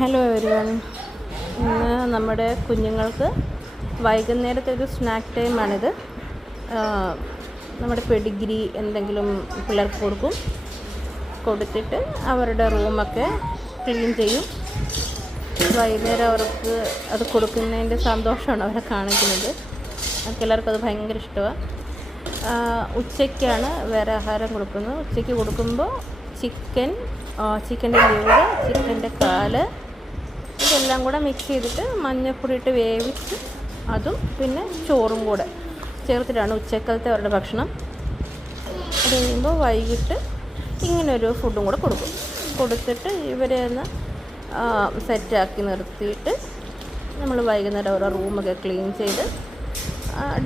Hello everyone. ഇന്ന് നമ്മുടെ കുഞ്ഞുങ്ങൾക്ക് വൈകുന്നേരത്തെ ഒരു സ്നാക്ക് ടൈമാണിത്. നമ്മുടെ പെഡിഗ്രി എന്തെങ്കിലും പിള്ളേർക്ക് കൊടുത്തിട്ട് അവരുടെ റൂമൊക്കെ ക്ലീൻ ചെയ്യും. വൈകുന്നേരം അവർക്ക് അത് കൊടുക്കുന്നതിൻ്റെ സന്തോഷമാണ് അവരെ കാണിക്കുന്നത്. എല്ലാവർക്കും അത് ഭയങ്കര ഇഷ്ടമാണ്. ഉച്ചയ്ക്കാണ് വേറെ ആഹാരം കൊടുക്കുന്നത്. ഉച്ചയ്ക്ക് കൊടുക്കുമ്പോൾ ചിക്കൻ്റെ ലിവർ, ചിക്കൻ്റെ കാല്, ഇതെല്ലാം കൂടെ മിക്സ് ചെയ്തിട്ട് മഞ്ഞൾപ്പൊടി ഇട്ട് വേവിച്ച് അതും പിന്നെ ചോറും കൂടെ ചേർത്തിട്ടാണ് ഉച്ചക്കാലത്തെ അവരുടെ ഭക്ഷണം. അത് കഴിയുമ്പോൾ വൈകിട്ട് ഇങ്ങനൊരു ഫുഡും കൂടെ കൊടുത്തിട്ട് ഇവരെ ഒന്ന് സെറ്റാക്കി നിർത്തിയിട്ട് നമ്മൾ വൈകുന്നേരം അവരുടെ റൂമൊക്കെ ക്ലീൻ ചെയ്ത്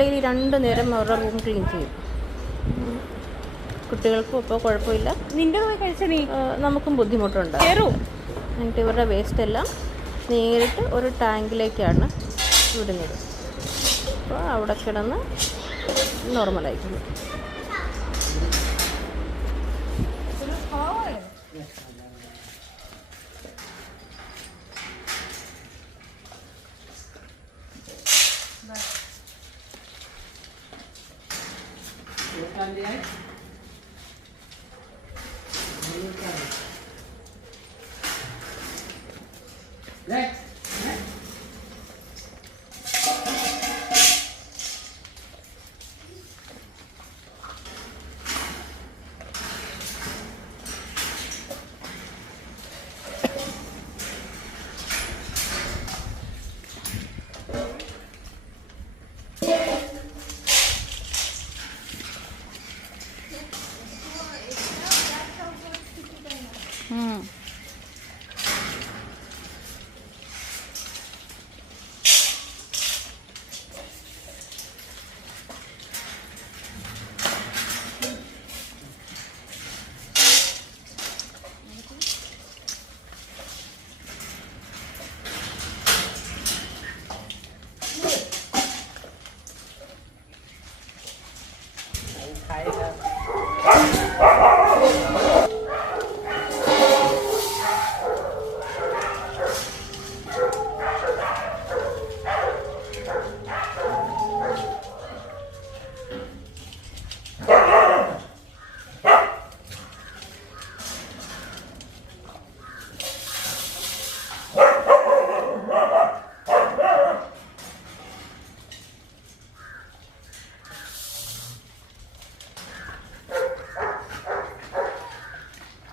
ഡെയിലി 2 നേരം അവരുടെ റൂം ക്ലീൻ ചെയ്യും. കുട്ടികൾക്കും ഇപ്പോൾ കുഴപ്പമില്ല, നമുക്കും ബുദ്ധിമുട്ടുണ്ട്. എന്നിട്ട് ഇവരുടെ വേസ്റ്റ് എല്ലാം നേരിട്ട് ഒരു ടാങ്കിലേക്കാണ് വിടുന്നത്. അപ്പോൾ അവിടെ കിടന്ന് നോർമലായിരിക്കും.